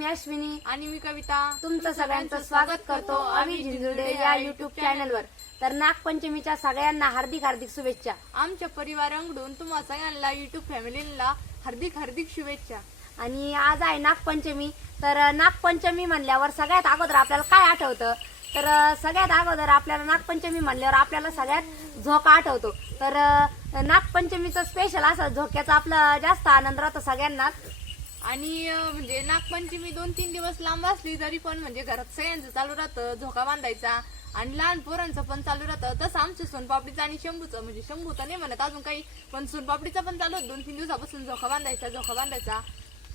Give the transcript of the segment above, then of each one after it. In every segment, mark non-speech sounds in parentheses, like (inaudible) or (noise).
मी अश्विनी आणि मी कविता. तुमचं सगळ्यांचं स्वागत करतो आम्ही झिंजुर्डे या युट्यूब चॅनलवर तर नागपंचमीच्या सगळ्यांना हार्दिक हार्दिक शुभेच्छा. आमच्या परिवाराकडून तुम्हा सगळ्यांना युट्यूब फॅमिलीला हार्दिक हार्दिक शुभेच्छा. आणि आज आहे नागपंचमी. तर नागपंचमी म्हणल्यावर सगळ्यात अगोदर आपल्याला काय आठवतं? तर सगळ्यात अगोदर आपल्याला नागपंचमी म्हणल्यावर आपल्याला सगळ्यात झोका आठवतो. तर नागपंचमीचं स्पेशल असं झोक्याचा आपला जास्त आनंद राहतो सगळ्यांनाच. आणि म्हणजे नागपंचमी दोन तीन दिवस लांब असली तरी पण म्हणजे घरात सगळ्यांचं चालू राहतं झोका बांधायचा. आणि लहान पोरांचं पण चालू राहतं. तसं आमचं सोनपापडीचं आणि शंभूचं म्हणजे शंभू तर नाही म्हणत अजून काही पण सोनपापडीचं पण चालू दोन तीन दिवसापासून झोका बांधायचा झोका बांधायचा.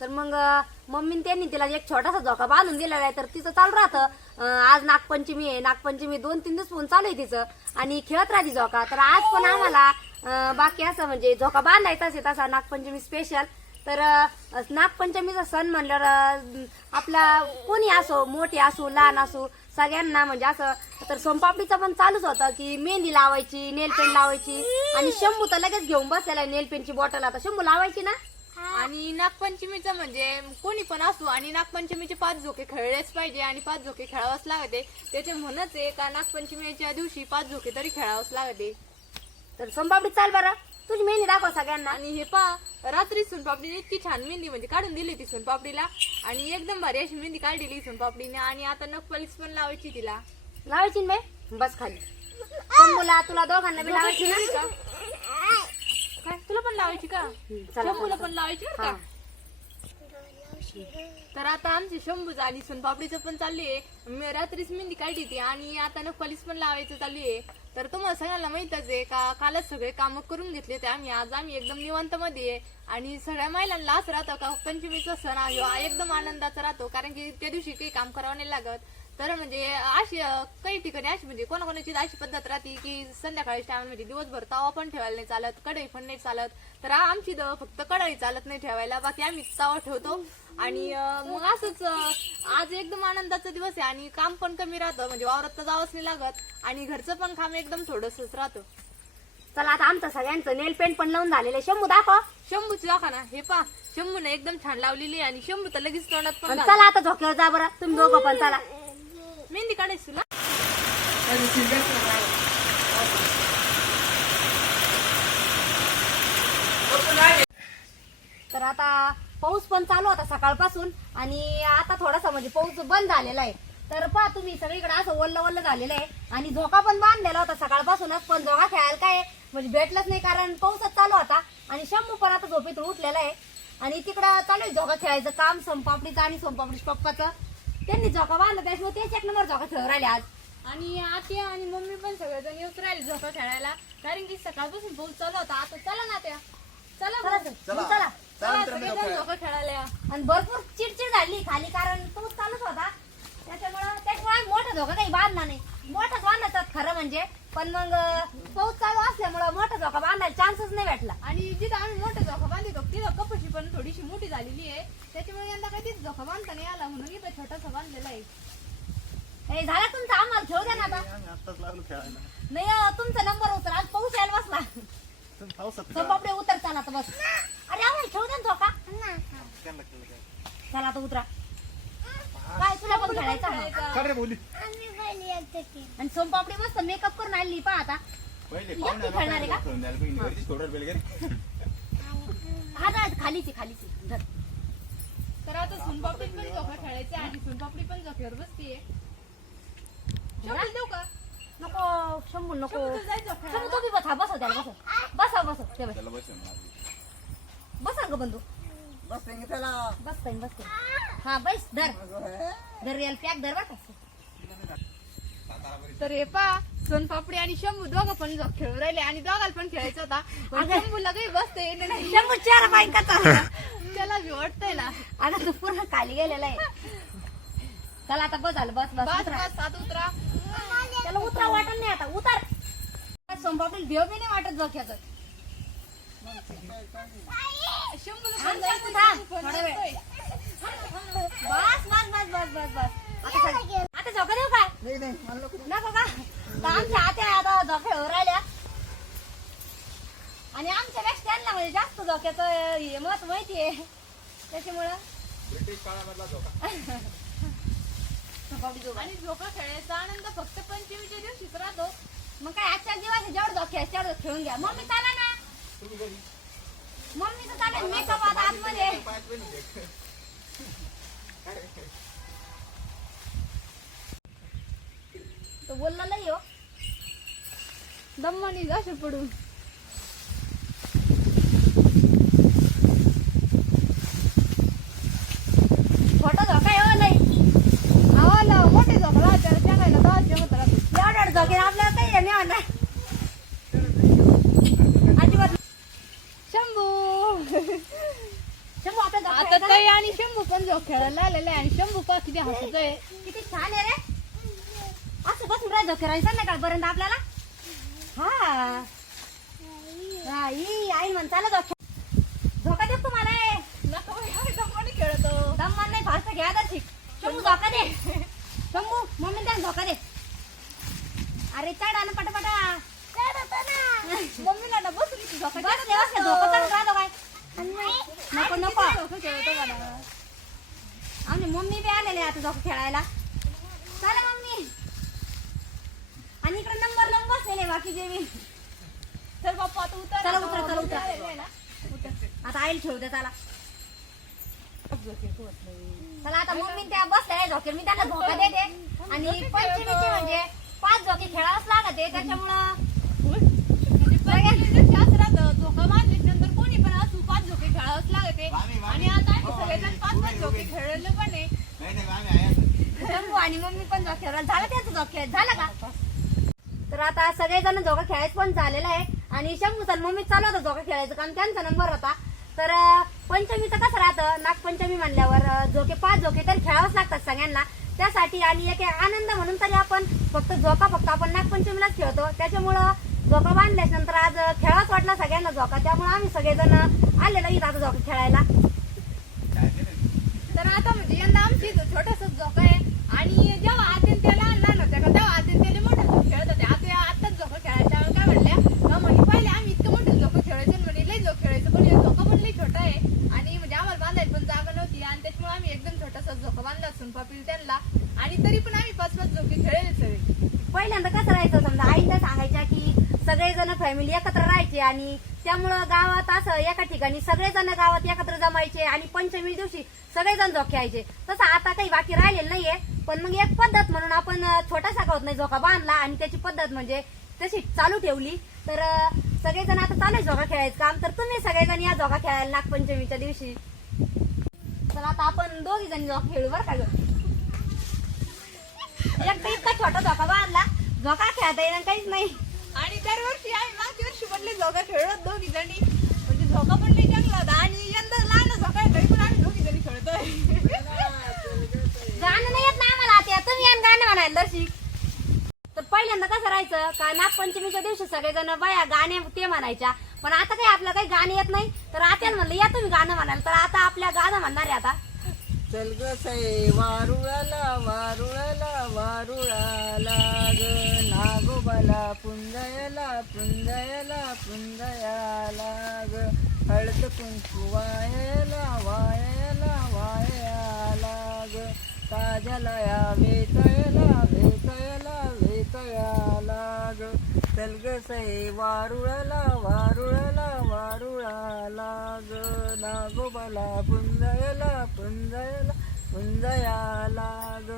तर मग अं, मम्मीने त्यांनी तिला एक छोटासा झोका बांधून दिलेला आहे. तर तिचं चालू राहतं. आज नागपंचमी आहे. नागपंचमी दोन तीन दिवस पण चालू आहे तिचं. आणि खेळत राहते झोका. तर आज पण आम्हाला बाकी असं म्हणजे झोका बांधायचा असे तसा नागपंचमी स्पेशल तर नागपंचमीचा सण म्हणल्यावर आपला कोणी असो मोठे असो लहान असो सगळ्यांना म्हणजे असं तर सोनपापडीचं पण चालूच होतं की मेहंदी लावायची नेल पेंट लावायची आणि शंभू तर लगेच घेऊन बसलेला आहे नेल पेंटची बॉटल. आता शंभू लावायची ना? आणि नागपंचमीचं म्हणजे कोणी पण असो आणि नागपंचमीचे पाच झोके खेळलेच पाहिजे आणि पाच झोके खेळावंच लागते. त्याचे म्हणच आहे का नागपंचमीच्या दिवशी पाच झोके तरी खेळावंच लागते. तर सोनपापडी चाल बरं. तुझी मेहंदी दाखव सगळ्यांना. आणि हे पा रात्री सोनपापडीने इतकी छान मेहंदी म्हणजे काढून दिली ती सोनपापडीला. आणि एकदम भारी अशी मेहंदी काढलेली सोनपापडीने. आणि आता नखपालीस पण लावायची तिला. लावायची ना बाई? बस खाली. शंभूला तुला दोघांना बी लावायची ना? काय? तुला पण लावायची का? चला, शंभूला. पण लावायची बरं हा. का तर आता आमची शंभूच आणि सोनपापडीचं पण चालू आहे. मी रात्रीच मेहंदी काढली ती आणि आता नखपालीस पण लावायचं चालू आहे. तर तुम्हाला सगळ्यांना माहितच आहे का कालच सगळे काम करून घेतले ते आम्ही. आज आम्ही एकदम निवांत मध्ये आहे. आणि सगळ्या महिलांना असं राहतो का पंचमीचा सण हा एकदम आनंदाचा राहतो. कारण की त्या दिवशी काही काम करावं नाही लागत. तर म्हणजे अशी काही ठिकाणी अशी म्हणजे कोणाकोणाची अशी पद्धत राहते की संध्याकाळी टाइम म्हणजे दिवसभर तवा पण ठेवायला नाही चालत कढई पण नाही चालत. तर आमची फक्त कढई चालत नाही ठेवायला बाकी आम्ही तवा ठेवतो. आणि मग असंच आज एकदम आनंदाचा दिवस आहे आणि काम पण कमी राहतं म्हणजे वावरात तर जावंच नाही लागत आणि घरचं पण काम एकदम थोडंसंच राहतं. चला आता आमचं सगळ्यांचं नेल पेंट पण लावून झालेलं आहे. शंभू दाखव. शंभूची दाखा ना. हे पा शंभूने एकदम छान लावलेली आणि शंभू तर लगेच तोंडात पण. चला आता झोक्यावर जा बरं. तुम्ही दोघं पण चला. मेहंदी काढायची तुला? तर आता पाऊस पण चालू होता सकाळपासून आणि आता थोडासा म्हणजे पाऊस बंद झालेला आहे. तर पहा तुम्ही सगळीकडे असं वल्ल वल्ल झालेलं आहे. आणि झोका पण बांधलेला होता सकाळपासूनच पण झोका खेळायला काय म्हणजे भेटलंच नाही कारण पाऊसच चालू होता. आणि शंभू पण आता झोपेत उठलेला आहे. आणि तिकडं चालू आहे झोका खेळायचं. काम सोमपापडीचं आणि सोमपापडी पप्पाचं. त्यांनी झोका बांधला त्याच्यामुळे तेच झोका खेळून राहिले आज. आणि आत्या आणि मम्मी पण सगळेजण येऊच राहिले झोका खेळायला. कारण की सकाळपासून पाऊस चालू होता. आता चला ना त्या चला सगळेजण झोका खेळायला. या. आणि भरपूर चिडचिड झाली खाली कारण पाऊस चालूच होता. त्याच्यामुळं त्याच्यामुळे आम्ही मोठा धोका काही बांधला नाही. मोठाच बांधायचा खरं म्हणजे. पण मग अं, पाऊस चालू असल्यामुळं मोठा धोका बांधायला चान्सच नाही भेटला. आणि जिथं आम्ही मोठा झोका बांधतो तिथं कपाशी पण थोडीशी मोठी झालेली आहे. त्याच्यामुळे यंदा काही झोका बांधता नाही आला म्हणून इथं छोटासा बांधलेला आहे. हे झाला तुमचा आम्हाला खेळू द्या ना आता. लागलो खेळायला. नाही अं, तुमचा नंबर उतर आज पाऊस यायला बसला. तुम्ही पावसात उतर चला आता बस. अरे आम्हाला खेळू द्या ना त्यांना केलं काय चला आता उतरा. काय तुला पण खेळायचं हा. काय रे बोली. आणि सोमपापडी मस्त मेकअप करून आणली पहा आता. पहिले एकटी पाहुणे खेळणार आहे का? खेळून द्यायला पाहिजे घरची सोडर बेल घरी हा ना खालीच खालीच. धर. तर आता सोनपापडी पण झोका खेळायची आणि सोनपापडी पण झोक्यावर बसतीये. शंभर देऊ का? नको शंभू नको. शंभू तर जायचं शंभू खेळायला. तो बी बसा बसव त्याला बसा. बसव ते बस. त्याला बसा ग बंधू. बस त्याला? बस ताई बस हा बस धर. धर याला पॅक धर बरं का. तर हे पा सोनपापडी आणि शंभू दोघं पण खेळून राहिले आणि दोघाला पण खेळायचं होता. पण अगं. शंभूला काही बसता नाही. शंभू चार बायकाचा त्याला भी वाटतंय ना. आता तू पूर्ण खाली गेलेला आहे. चला आता बस झालं. बस बस बस उतरा. बस सात उतरा. त्याला उतरा वाटत नाही आता उतर. सोमपापडी भेव बी नाही वाटत. नसतोय. बस बस बस बस बस बस. आता चल. आता झोका देऊ का? नाही नाही मला नको नको का? तर आमच्या आत्या आता झोक्यावर राहिल्या. आणि आमच्या पेक्षा त्यांना म्हणजे जास्त झोक्याचं हे महत्त्व माहितीये. त्याच्यामुळं. ब्रिटिश काळामधला धोका (laughs) आणि झोका खेळायचा आनंद फक्त पंचमीच्या दिवशीच राहतो. मग काय आजच्या दिवस जेवढं झोके आहे तेवढं खेळून घ्या. मम्मी चाला ना. मम्मीचं चालेल. मेकअप आता आतमध्ये. तो बोलला नाही हो. दम्मानी जाशे पडून छोटा झोका आहे हो लई आवाला मोठे झोपला त्याला सांगायला दहाचे होत राहतो एवढं झोके आपल्याला काही हे नाही अजिबात नाही. शंभू. शंभू आता खेळायचा ताई आणि शंभू पण झोप खेळायला आलेले आहे आणि शंभू पा किती हसतोय. ना? किती छान आहे रे. असं बसून राहायचं खेळायचं संध्याकाळपर्यंत आपल्याला? हा. हा, ई, आई म्हण चालत झोका. देऊ तुम्हाला ए. नका दम्मानी खेळतो. दममान नाही फास्ट घ्या तर शंभू झोका दे. (laughs) शंभू मम्मी त्याला झोका दे. अरे चढ आणि पटापटा. ना. मम्मीला ना बसून झोका बस व्यवस्थित झोका चढून राहतो काय नको नको आणि मम्मी बी आलेले आता झोका खेळायला. चला मम्मी. आणि इकडे नंबर लावून बसलेले बाकीचे बी. चल बाप्पा आता उतर. चला, उतरा, चला, उतरा. ना. आता आईल ठेवू दे चला. चला आता मम्मी त्या बसल्या झोके मी त्यांना झोका देते. आणि पंचमीचे म्हणजे पाच झोके खेळावंच लागत आहे त्याच्यामुळं. म्हणजे मारल्यानंतर कोणी पण असू पाच झोके खेळावंच लागते. आणि आता आम्ही हो, सगळेजण पाच पाच झोके. खेळलेलो पण आहे. नाही नाही आम्ही आहे. शंभू आणि मम्मी पण झोके झालं त्यांचं झोके खेळ झालं का? तर आता सगळेजण झोका खेळायचं पण झालेलं आहे. आणि शंभू तर मम्मी चालू होतं झोका खेळायचं कारण त्यांचा नंबर होता. तर पंचमीचं कसं राहतं? नागपंचमी म्हणल्यावर झोके पाच झोके तर खेळावंच लागतात सगळ्यांना. त्यासाठी आणि एक आनंद म्हणून तरी आपण फक्त झोका फक्त आपण नागपंचमीलाच खेळतो. त्याच्यामुळं झोका बांधल्याच नंतर आज खेळाच वाटला सगळ्यांना झोका. त्यामुळे आम्ही सगळेजण आलेलो इथं आता झोका खेळायला. तर आता म्हणजे यंदा आमची छोटासा झोका आहे. आणि जेव्हा आते त्याला लहान होत्या का तेव्हा आते त्याला मोठा झोका खेळत होते आता आताच झोका खेळायला त्यावेळेला काय म्हणल्या का म्हणे पहिले आम्ही इतकं मोठं झोका खेळायचं आणि म्हणे लई झोक खेळायचं पण हे झोका पण लई छोटा आहे आणि म्हणजे आम्हाला बांधायला पण जागा नव्हती आणि त्याच्यामुळे आम्ही एकदम छोटासा झोका बांधला असून पापील त्यांना आणि तरी पण आम्ही पाच पाच झोके खेळले सगळे पहिल्यांदा कसं राहायचं समजा आईला सांगायच्या की सगळेजण फॅमिली एकत्र राहायचे आणि त्यामुळं गावात असं एका ठिकाणी सगळेजण गावात एकत्र जमायचे आणि पंचमी दिवशी सगळेजण झोके यायचे. तसं आता काही बाकी राहिलेलं नाहीये पण मग एक पद्धत म्हणून आपण छोटासा गावत नाही झोका बांधला आणि त्याची पद्धत म्हणजे तशी चालू ठेवली. तर सगळेजण आता चालू आहे झोका खेळायचं काम. तर तुम्ही सगळेजण या झोका खेळायला नागपंचमीच्या दिवशी. तर आता आपण दोघी जणी झोका खेळू बरं का गं? एक इतका छोटा झोका बांधला. झोका खेळता येणार काहीच नाही. दरवर्षी आम्ही मागच्या वर्षी पण झोका खेळत दोघी जणी. म्हणजे झोका पण नाही चांगला आणि यंदा लहान झोका आहे तरी पण आम्ही दोघी जणी खेळतोय. गाणं नाही येत ना आम्हाला. आता तुम्ही यान गाणं म्हणायला दर्शिक. तर पहिल्यांदा कसं राहायचं? का नागपंचमीच्या दिवशी सगळेजण बाया गाणे ते म्हणायच्या. पण आता काही आपलं काही गाणे येत नाही. तर आता म्हणलं या तुम्ही गाणं म्हणाल. तर आता आपल्या गाणं म्हणणार आहे आता. चल ग सई वारुळाला वारुळाला वारुळाला ग. नागोबाला पुंजयाला पुंजयाला पुंजयाला ग. हळद कुंकू वायला वायला वायला ग. काजला या वेतयला ग चल ग सई वारुळाला वारुळाला वारुळाला ग. नागोबाला पुंजयला पुंजयला पुंजयाला ग.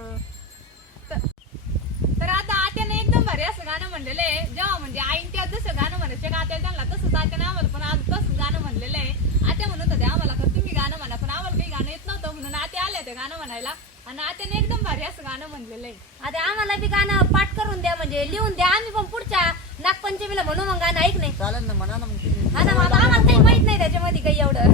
तर आता आत्याने एकदम भारी असं गाणं म्हणलेलं आहे. जेव्हा म्हणजे आईन त्या जसं गाणं म्हणायचे का आत्या त्यांना तसंच आत्याने आम्हाला पण आज तसंच गाणं म्हणलेलं आहे. आत्या म्हणत होते आम्हाला का तुम्ही गाणं म्हणा पण आम्हाला काही गाणं येत नव्हतं. म्हणून आत्या आल्या ते गाणं म्हणायला. आणि आत्याने एकदम भारी असं गाणं म्हणलेलं आहे. आता आम्हाला बी गाणं पाठ करून द्या म्हणजे लिहून द्या. आम्ही पण पुढच्या नागपंचमीला म्हणू मग गाणं ऐक नाही. चालेल ना म्हणा ना मग. आता मला आम्हाला काही माहीत नाही त्याच्यामध्ये काही एवढं.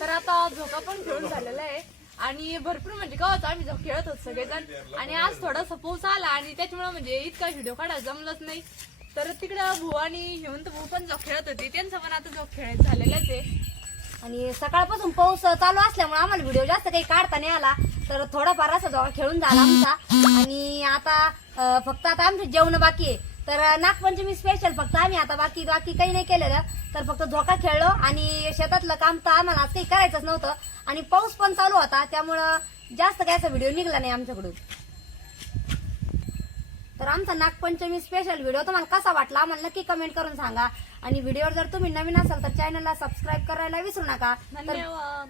तर आता झोका पण खेळून झालेला आहे. आणि भरपूर म्हणजे गावात आम्ही खेळत होतो सगळेजण. आणि आज थोडासा पाऊस आला आणि त्याच्यामुळे म्हणजे इतका व्हिडिओ काढायला जमलंच नाही. तर तिकडं भू आणि हेमंत भाऊ पण झोक खेळत होते. त्यांचं पण आता झोक खेळायचं झालेलंच आहे. आणि सकाळपासून पाऊस चालू असल्यामुळे आम्हाला व्हिडिओ जास्त काही काढता नाही आला. तर थोडाफार असा दोघा खेळून झाला आमचा. आणि आता फक्त आता आमचं जेवण बाकी आहे. तर नागपंचमी स्पेशल फक्त आम्ही आता बाकी बाकी काही नाही केलेलं. तर फक्त धोका खेळलो आणि शेतातलं काम तर आम्हाला आज काही करायचंच नव्हतं. आणि पाऊस पण चालू होता त्यामुळं जास्त काय असा व्हिडिओ निघला नाही आमच्याकडून. तर आमचा नागपंचमी स्पेशल व्हिडिओ तुम्हाला कसा वाटला आम्हाला नक्की कमेंट करून सांगा. आणि व्हिडिओवर जर तुम्ही नवीन असाल तर चॅनलला सबस्क्राईब करायला विसरू नका. धन्यवाद.